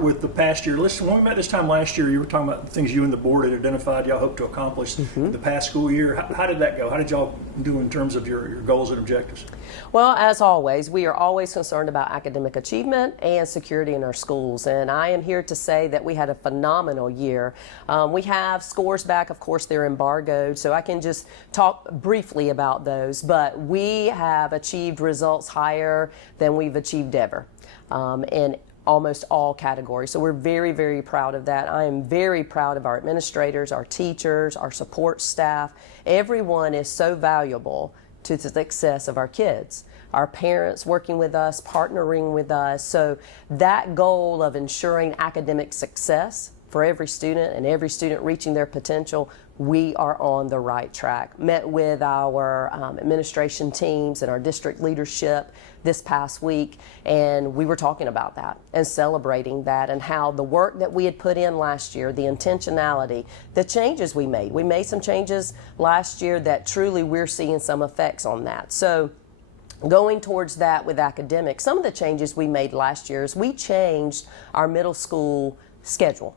start with the past year. Listen, when we met this time last year, you were talking about the things you and the board had identified y'all hope to accomplish in the past school year. How did that go? How did y'all do in terms of your goals and objectives? Well, as always, we are always concerned about academic achievement and security in our schools. And I am here to say that we had a phenomenal year. We have scores back. Of course, they're embargoed, so I can just talk briefly about those. But we have achieved results higher than we've achieved ever in almost all categories. So we're very, very proud of that. I am very proud of our administrators, our teachers, our support staff. Everyone is so valuable to the success of our kids. Our parents working with us, partnering with us. So that goal of ensuring academic success for every student and every student reaching their potential, we are on the right track. Met with our administration teams and our district leadership this past week, and we were talking about that and celebrating that and how the work that we had put in last year, the intentionality, the changes we made. We made some changes last year that truly we're seeing some effects on that. So going towards that with academics, some of the changes we made last year is we changed our middle school schedule.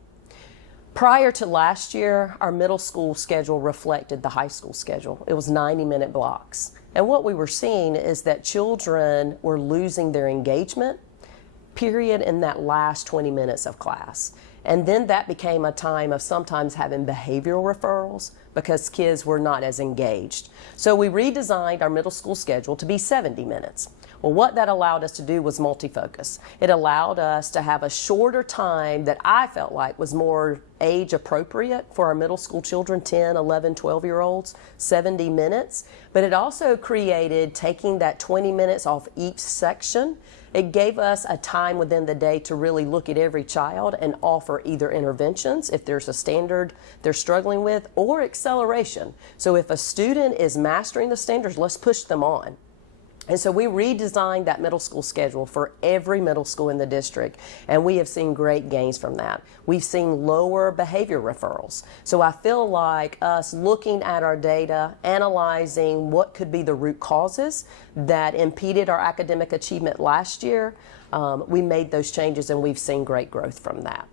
Prior to last year, our middle school schedule reflected the high school schedule. It was 90-minute blocks. And what we were seeing is that children were losing their engagement, period, in that last 20 minutes of class. And then that became a time of sometimes having behavioral referrals because kids were not as engaged. So we redesigned our middle school schedule to be 70 minutes. Well, what that allowed us to do was multi-focus. It allowed us to have a shorter time that I felt like was more age appropriate for our middle school children, 10, 11, 12-year-olds, 70 minutes. But it also created taking that 20 minutes off each section. It gave us a time within the day to really look at every child and offer either interventions if there's a standard they're struggling with, or acceleration. So if a student is mastering the standards, let's push them on. And so we redesigned that middle school schedule for every middle school in the district, and we have seen great gains from that. We've seen lower behavior referrals. So I feel like us looking at our data, analyzing what could be the root causes that impeded our academic achievement last year, we made those changes and we've seen great growth from that.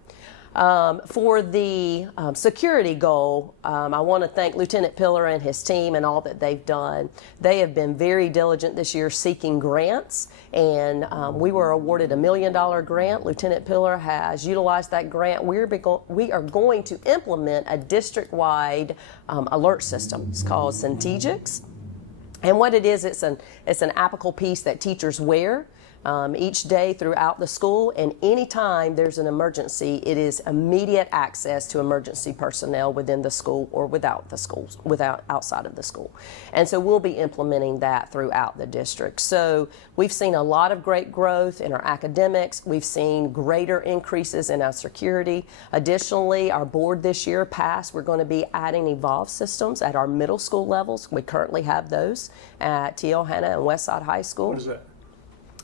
For the security goal, I want to thank Lieutenant Pillar and his team and all that they've done. They have been very diligent this year seeking grants, and we were awarded $1 million grant. Lieutenant Pillar has utilized that grant. We are going to implement a district-wide alert system. It's called Centegix. And what it is, it's an apical piece that teachers wear each day throughout the school, and anytime there's an emergency, it is immediate access to emergency personnel within the school or without the schools, outside of the school. And so we'll be implementing that throughout the district. So we've seen a lot of great growth in our academics. We've seen greater increases in our security. Additionally, our board this year passed, we're going to be adding Evolve systems at our middle school levels. We currently have those at T.L. Hanna and Westside High School. What is that?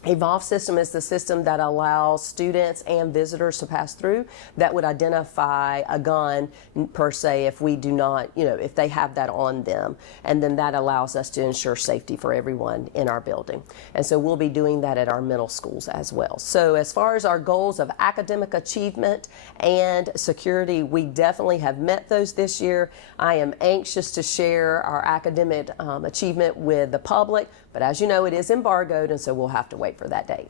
Evolve system is the system that allows students and visitors to pass through that would identify a gun per se if we do not, if they have that on them. And then that allows us to ensure safety for everyone in our building. And so we'll be doing that at our middle schools as well. So as far as our goals of academic achievement and security, we definitely have met those this year. I am anxious to share our academic achievement with the public, but as you know, it is embargoed, and so we'll have to wait for that date.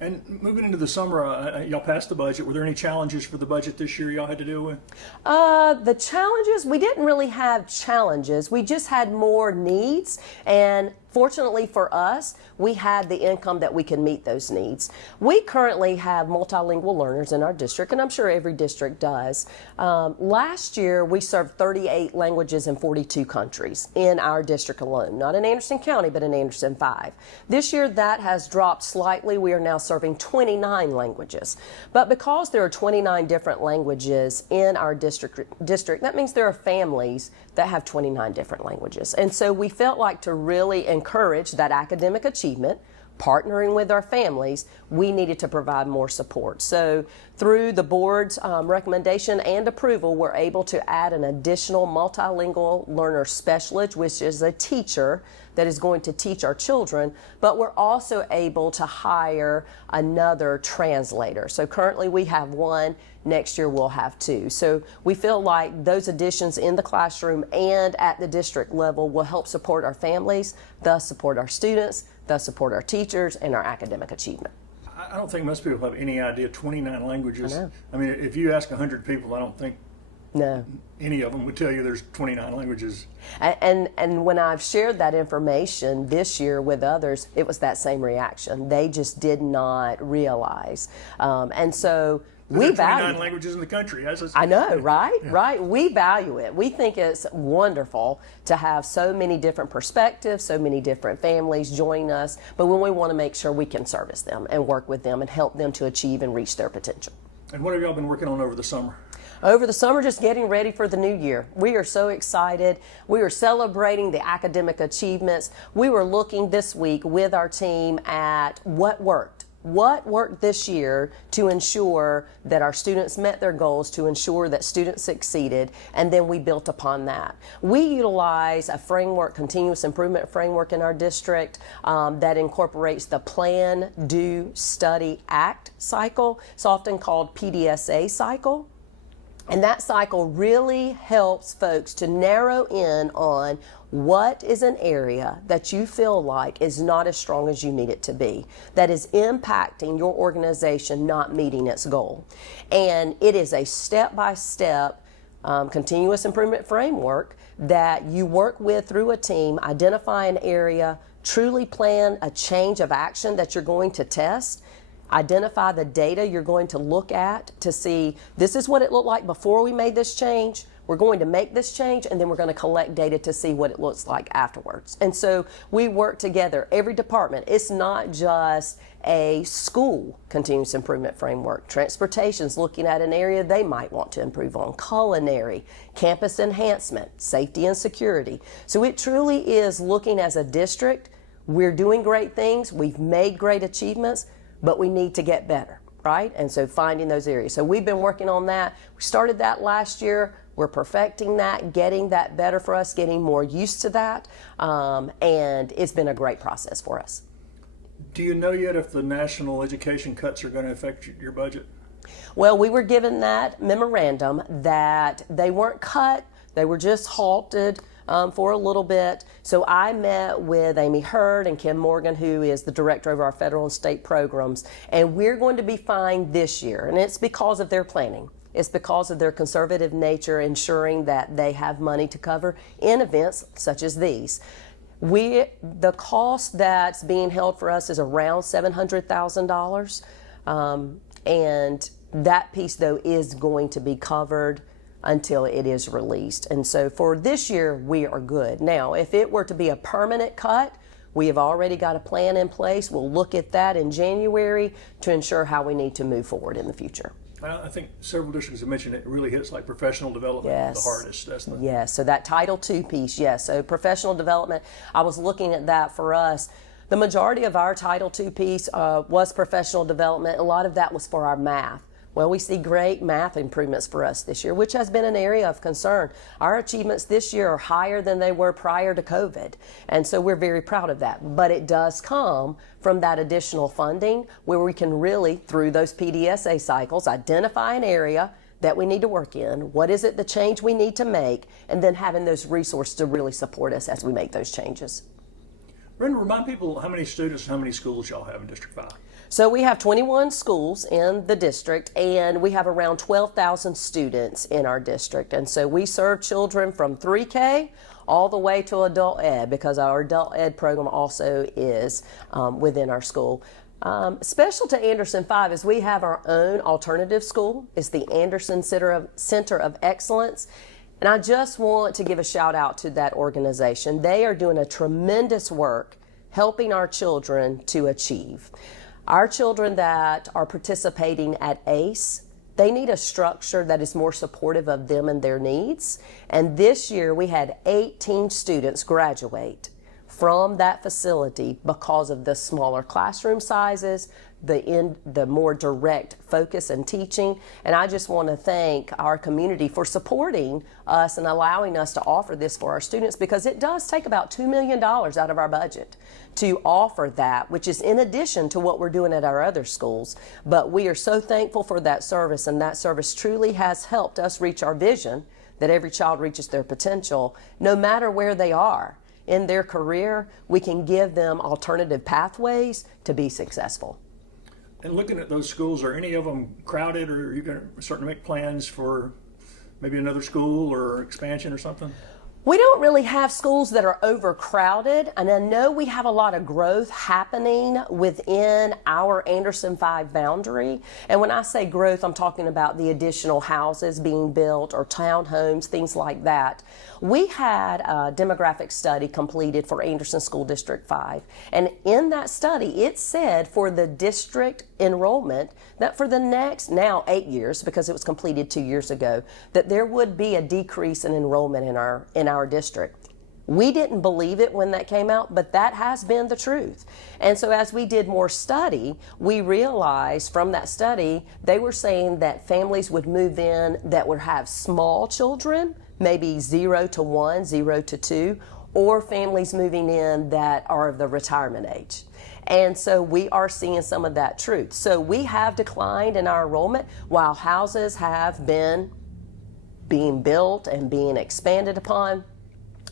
And moving into the summer, y'all passed the budget. Were there any challenges for the budget this year y'all had to deal with? The challenges, we didn't really have challenges. We just had more needs, and fortunately for us, we had the income that we can meet those needs. We currently have multilingual learners in our district, and I'm sure every district does. Last year, we served 38 languages in 42 countries in our district alone, not in Anderson County, but in Anderson 5. This year, that has dropped slightly. We are now serving 29 languages. But because there are 29 different languages in our district, that means there are families that have 29 different languages. And so we felt like to really encourage that academic achievement, partnering with our families, we needed to provide more support. So through the board's recommendation and approval, we're able to add an additional multilingual learner specialist, which is a teacher that is going to teach our children, but we're also able to hire another translator. So currently we have one, next year we'll have two. So we feel like those additions in the classroom and at the district level will help support our families, thus support our students, thus support our teachers and our academic achievement. I don't think most people have any idea 29 languages. I know. I mean, if you ask 100 people, I don't think No. any of them would tell you there's 29 languages. And when I've shared that information this year with others, it was that same reaction. They just did not realize. And so we value 29 languages in the country. I know, right? Yeah. Right. We value it. We think it's wonderful to have so many different perspectives, so many different families join us, but when we want to make sure we can service them and work with them and help them to achieve and reach their potential. And what have y'all been working on over the summer? Over the summer, just getting ready for the new year. We are so excited. We are celebrating the academic achievements. We were looking this week with our team at what worked. What worked this year to ensure that our students met their goals, to ensure that students succeeded, and then we built upon that. We utilize a framework, continuous improvement framework in our district that incorporates the Plan, Do, Study, Act cycle. It's often called PDSA cycle. And that cycle really helps folks to narrow in on what is an area that you feel like is not as strong as you need it to be, that is impacting your organization not meeting its goal. And it is a step-by-step continuous improvement framework that you work with through a team, identify an area, truly plan a change of action that you're going to test, identify the data you're going to look at to see this is what it looked like before we made this change. We're going to make this change, and then we're going to collect data to see what it looks like afterwards. And so we work together, every department. It's not just a school continuous improvement framework. Transportation's looking at an area they might want to improve on. Culinary, campus enhancement, safety and security. So it truly is looking as a district. We're doing great things. We've made great achievements, but we need to get better, right? And so finding those areas. So we've been working on that. We started that last year. We're perfecting that, getting that better for us, getting more used to that, and it's been a great process for us. Do you know yet if the national education cuts are going to affect your budget? Well, we were given that memorandum that they weren't cut, they were just halted for a little bit. So I met with Amy Hurd and Kim Morgan, who is the director of our federal and state programs, and we're going to be fine this year, and it's because of their planning. It's because of their conservative nature, ensuring that they have money to cover in events such as these. The cost that's being held for us is around $700,000, and that piece, though, is going to be covered until it is released. And so for this year, we are good. Now, if it were to be a permanent cut, we have already got a plan in place. We'll look at that in January to ensure how we need to move forward in the future. I think several districts have mentioned it really hits like professional development Yes. the hardest. That's the Yes, so that Title II piece, yes. So professional development, I was looking at that for us. The majority of our Title II piece was professional development. A lot of that was for our math. Well, we see great math improvements for us this year, which has been an area of concern. Our achievements this year are higher than they were prior to COVID, and so we're very proud of that. But it does come from that additional funding where we can really, through those PDSA cycles, identify an area that we need to work in, what is it the change we need to make, and then having those resources to really support us as we make those changes. Brenda, remind people how many students and how many schools y'all have in District 5. So we have 21 schools in the district, and we have around 12,000 students in our district. And so we serve children from 3K all the way to adult ed, because our adult ed program also is within our school. Special to Anderson 5 is we have our own alternative school. It's the Anderson Center of Excellence. And I just want to give a shout out to that organization. They are doing a tremendous work helping our children to achieve. Our children that are participating at ACE, they need a structure that is more supportive of them and their needs. And this year we had 18 students graduate from that facility because of the smaller classroom sizes, the more direct focus and teaching. And I just want to thank our community for supporting us and allowing us to offer this for our students, because it does take about $2 million out of our budget to offer that, which is in addition to what we're doing at our other schools. But we are so thankful for that service, and that service truly has helped us reach our vision that every child reaches their potential, no matter where they are in their career. We can give them alternative pathways to be successful. And looking at those schools, are any of them crowded, or are you going to start to make plans for maybe another school or expansion or something? We don't really have schools that are overcrowded, and I know we have a lot of growth happening within our Anderson 5 boundary. And when I say growth, I'm talking about the additional houses being built or townhomes, things like that. We had a demographic study completed for Anderson School District 5, and in that study it said for the district enrollment that for the next now 8 years, because it was completed 2 years ago, that there would be a decrease in enrollment in our district. We didn't believe it when that came out, but that has been the truth. And so as we did more study, we realized from that study, they were saying that families would move in that would have small children, maybe 0 to 1, 0 to 2, or families moving in that are of the retirement age. And so we are seeing some of that truth. So we have declined in our enrollment while houses have been being built and being expanded upon.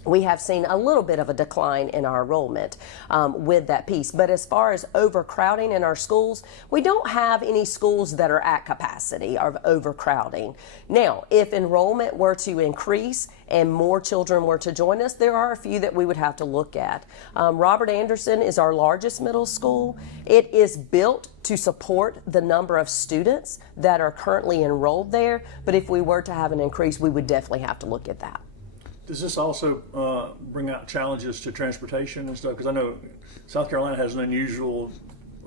We have seen a little bit of a decline in our enrollment with that piece. But as far as overcrowding in our schools, we don't have any schools that are at capacity of overcrowding. Now, if enrollment were to increase and more children were to join us, there are a few that we would have to look at. Robert Anderson is our largest middle school. It is built to support the number of students that are currently enrolled there. But if we were to have an increase, we would definitely have to look at that. Does this also bring out challenges to transportation and stuff? Because I know South Carolina has an unusual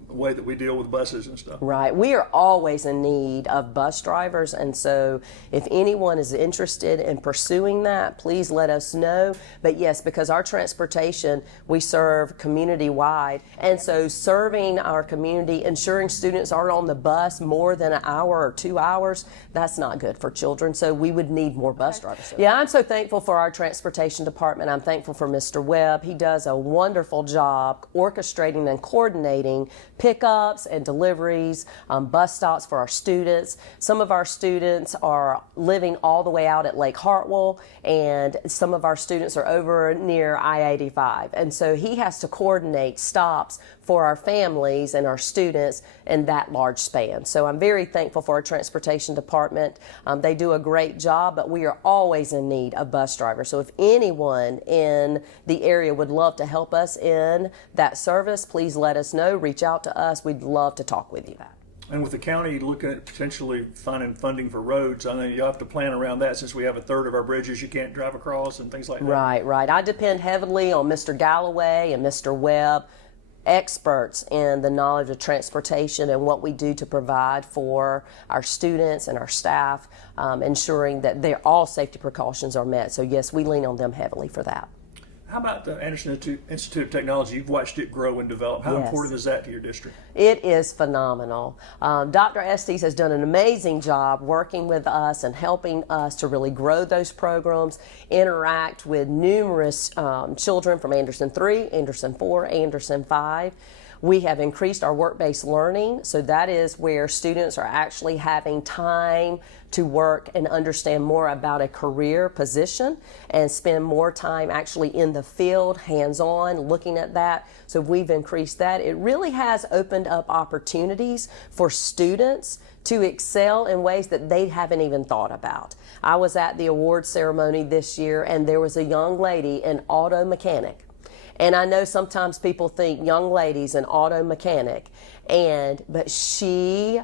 way that we deal with buses and stuff. Right. We are always in need of bus drivers, and so if anyone is interested in pursuing that, please let us know. But yes, because our transportation, we serve community-wide, and so serving our community, ensuring students aren't on the bus more than an hour or 2 hours, that's not good for children, so we would need more bus drivers. Yeah, I'm so thankful for our transportation department. I'm thankful for Mr. Webb. He does a wonderful job orchestrating and coordinating pickups and deliveries, bus stops for our students. Some of our students are living all the way out at Lake Hartwell, and some of our students are over near I-85. And so he has to coordinate stops for our families and our students in that large span. So I'm very thankful for our transportation department. They do a great job, but we are always in need of bus drivers. So if anyone in the area would love to help us in that service, please let us know. Reach out to us. We'd love to talk with you. And with the county looking at potentially finding funding for roads, I know you have to plan around that since we have a third of our bridges you can't drive across and things like that. Right. I depend heavily on Mr. Galloway and Mr. Webb, experts in the knowledge of transportation and what we do to provide for our students and our staff, ensuring that all safety precautions are met. So yes, we lean on them heavily for that. How about the Anderson Institute of Technology? You've watched it grow and develop. How important is that to your district? It is phenomenal. Dr. Estes has done an amazing job working with us and helping us to really grow those programs, interact with numerous children from Anderson 3, Anderson 4, Anderson 5. We have increased our work-based learning, so that is where students are actually having time to work and understand more about a career position and spend more time actually in the field, hands-on, looking at that. So we've increased that. It really has opened up opportunities for students to excel in ways that they haven't even thought about. I was at the award ceremony this year, and there was a young lady, an auto mechanic. And I know sometimes people think young ladies an auto mechanic, but she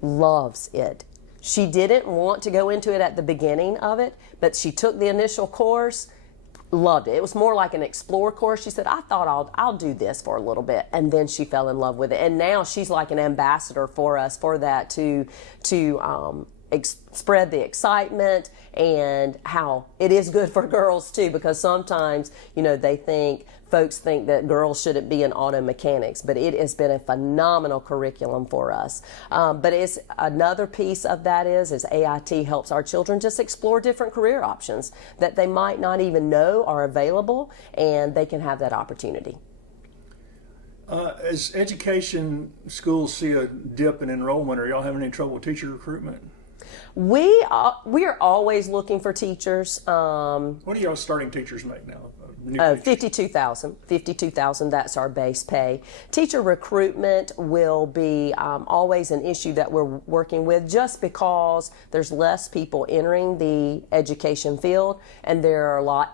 loves it. She didn't want to go into it at the beginning of it, but she took the initial course, loved it. It was more like an explore course. She said, I thought I'll do this for a little bit. And then she fell in love with it. And now she's like an ambassador for us for that to spread the excitement and how it is good for girls too, because sometimes, folks think that girls shouldn't be in auto mechanics, but it has been a phenomenal curriculum for us. But it's another piece of that is AIT helps our children just explore different career options that they might not even know are available, and they can have that opportunity. As education schools see a dip in enrollment, are y'all having any trouble with teacher recruitment? We are always looking for teachers. What do y'all starting teachers make now? $52,000, that's our base pay. Teacher recruitment will be always an issue that we're working with, just because there's less people entering the education field, and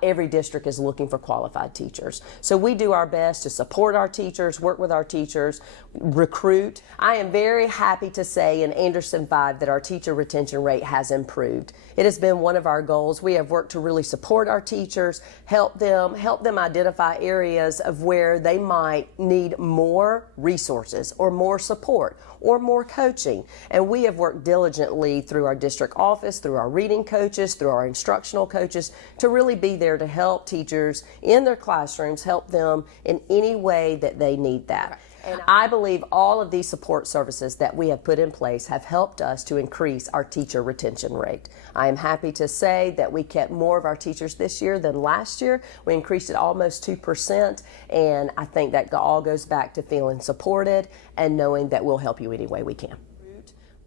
every district is looking for qualified teachers. So we do our best to support our teachers, work with our teachers, recruit. I am very happy to say in Anderson 5 that our teacher retention rate has improved. It has been one of our goals. We have worked to really support our teachers, help them identify areas of where they might need more resources or more support or more coaching. And we have worked diligently through our district office, through our reading coaches, through our instructional coaches, to really be there to help teachers in their classrooms, help them in any way that they need that. And I believe all of these support services that we have put in place have helped us to increase our teacher retention rate. I am happy to say that we kept more of our teachers this year than last year. We increased it almost 2%, and I think that all goes back to feeling supported and knowing that we'll help you any way we can.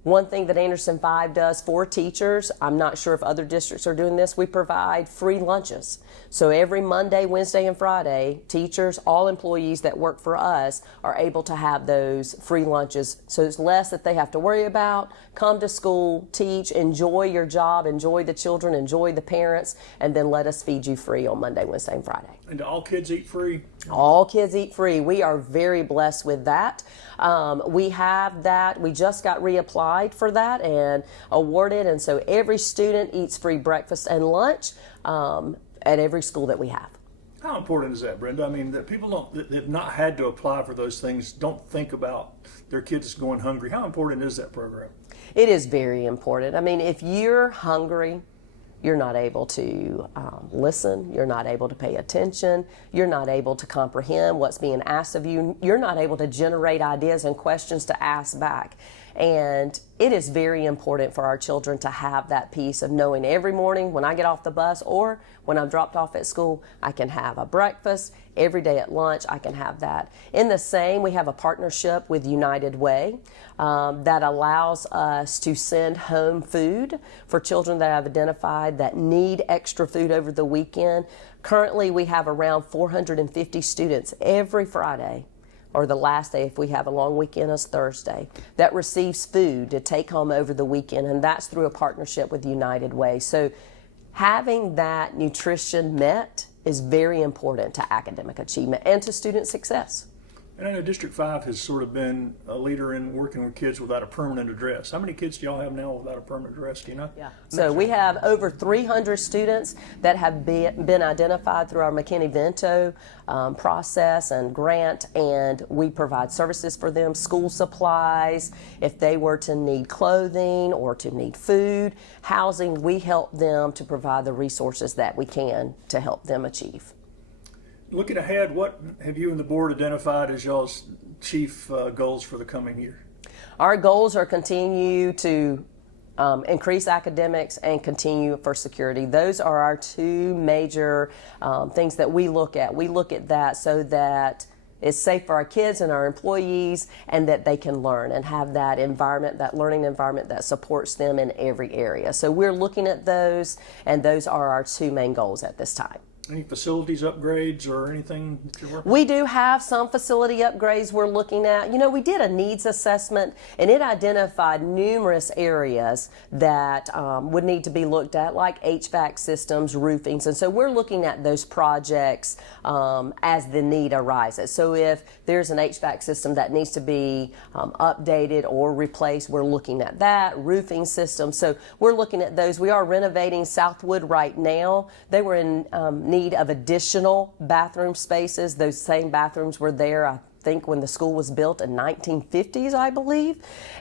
One thing that Anderson 5 does for teachers, I'm not sure if other districts are doing this, we provide free lunches. So every Monday, Wednesday, and Friday, teachers, all employees that work for us are able to have those free lunches. So it's less that they have to worry about. Come to school, teach, enjoy your job, enjoy the children, enjoy the parents, and then let us feed you free on Monday, Wednesday, and Friday. And do all kids eat free? All kids eat free. We are very blessed with that. We have that. We just got reapplied for that and awarded, and so every student eats free breakfast and lunch at every school that we have. How important is that, Brenda? I mean, that people that have not had to apply for those things don't think about their kids going hungry. How important is that program? It is very important. I mean, if you're hungry, you're not able to listen, you're not able to pay attention, you're not able to comprehend what's being asked of you, you're not able to generate ideas and questions to ask back. And it is very important for our children to have that piece of knowing every morning when I get off the bus or when I'm dropped off at school, I can have a breakfast. Every day at lunch, I can have that. In the same, we have a partnership with United Way that allows us to send home food for children that I've identified that need extra food over the weekend. Currently, we have around 450 students every Friday, or the last day if we have a long weekend is Thursday, that receives food to take home over the weekend, and that's through a partnership with United Way. So having that nutrition met is very important to academic achievement and to student success. And I know District 5 has sort of been a leader in working with kids without a permanent address. How many kids do y'all have now without a permanent address, do you know? Yeah. So we have over 300 students that have been identified through our McKinney-Vento process and grant, and we provide services for them, school supplies. If they were to need clothing or to need food, housing, we help them to provide the resources that we can to help them achieve. Looking ahead, what have you and the board identified as y'all's chief goals for the coming year? Our goals are continue to increase academics and continue for security. Those are our two major things that we look at. We look at that so that it's safe for our kids and our employees, and that they can learn and have that environment, that learning environment that supports them in every area. So we're looking at those, and those are our two main goals at this time. Any facilities upgrades or anything that you're working on? We do have some facility upgrades we're looking at. You know, we did a needs assessment, and it identified numerous areas that would need to be looked at, like HVAC systems, roofings, and so we're looking at those projects as the need arises. So if there's an HVAC system that needs to be updated or replaced, we're looking at that. Roofing systems, so we're looking at those. We are renovating Southwood right now. They were in need of additional bathroom spaces. Those same bathrooms were there, I think when the school was built in 1950s, I believe.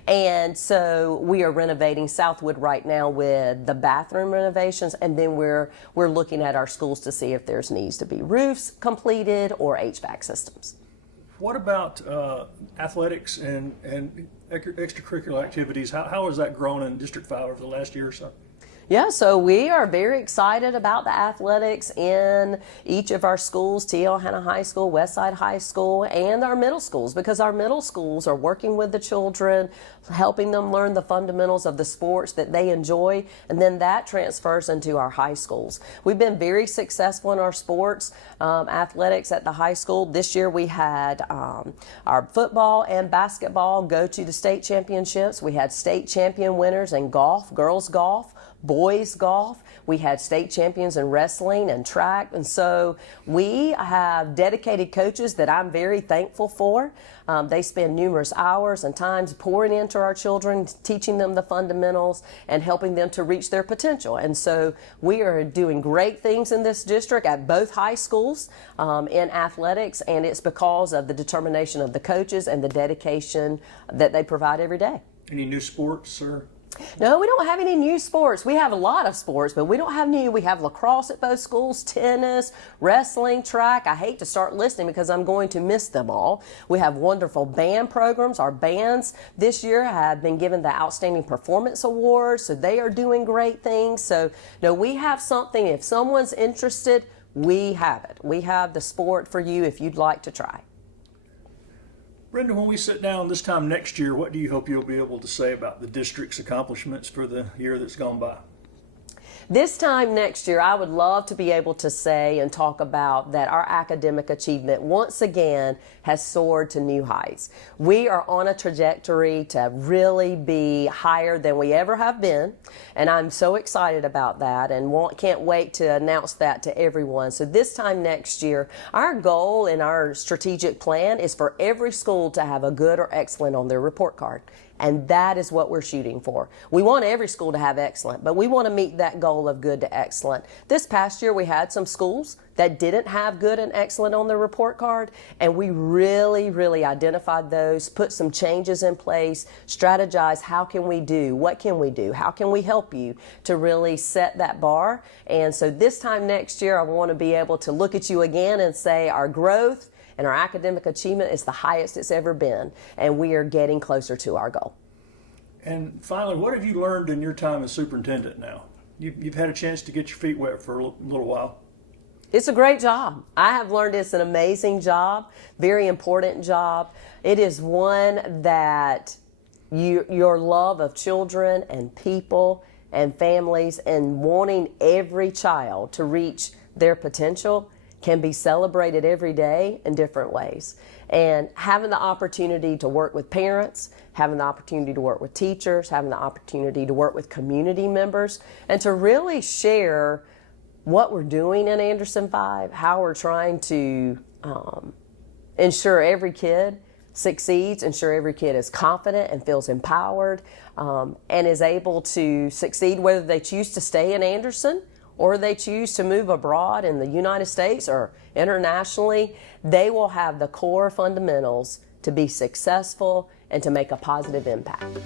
And so we are renovating Southwood right now with the bathroom renovations, and then we're looking at our schools to see if there's needs to be roofs completed or HVAC systems. What about athletics and extracurricular activities? How has that grown in District 5 over the last year or so? Yeah, so we are very excited about the athletics in each of our schools, T.L. Hanna High School, Westside High School, and our middle schools, because our middle schools are working with the children, helping them learn the fundamentals of the sports that they enjoy, and then that transfers into our high schools. We've been very successful in our sports athletics at the high school. This year we had our football and basketball go to the state championships. We had state champion winners in golf, girls golf, boys golf. We had state champions in wrestling and track. And so we have dedicated coaches that I'm very thankful for. They spend numerous hours and times pouring into our children, teaching them the fundamentals and helping them to reach their potential. And so we are doing great things in this district at both high schools in athletics, and it's because of the determination of the coaches and the dedication that they provide every day. Any new sports or? No, we don't have any new sports. We have a lot of sports, but we don't have new. We have lacrosse at both schools, tennis, wrestling, track. I hate to start listing because I'm going to miss them all. We have wonderful band programs. Our bands this year have been given the Outstanding Performance Award, so they are doing great things. So, no, we have something. If someone's interested, we have it. We have the sport for you if you'd like to try. Brenda, when we sit down this time next year, what do you hope you'll be able to say about the district's accomplishments for the year that's gone by? This time next year, I would love to be able to say and talk about that our academic achievement once again has soared to new heights. We are on a trajectory to really be higher than we ever have been, and I'm so excited about that and can't wait to announce that to everyone. So this time next year, our goal in our strategic plan is for every school to have a good or excellent on their report card. And that is what we're shooting for. We want every school to have excellent, but we want to meet that goal of good to excellent. This past year, we had some schools that didn't have good and excellent on their report card, and we really identified those, put some changes in place, strategized how can we do, what can we do, how can we help you to really set that bar. And so this time next year, I want to be able to look at you again and say our growth and our academic achievement is the highest it's ever been, and we are getting closer to our goal. And finally, what have you learned in your time as superintendent now? You've had a chance to get your feet wet for a little while. It's a great job. I have learned it's an amazing job, very important job. It is one that your love of children and people and families and wanting every child to reach their potential can be celebrated every day in different ways. And having the opportunity to work with parents, having the opportunity to work with teachers, having the opportunity to work with community members, and to really share what we're doing in Anderson 5, how we're trying to ensure every kid succeeds, ensure every kid is confident and feels empowered and is able to succeed, whether they choose to stay in Anderson or they choose to move abroad in the United States or internationally. They will have the core fundamentals to be successful and to make a positive impact.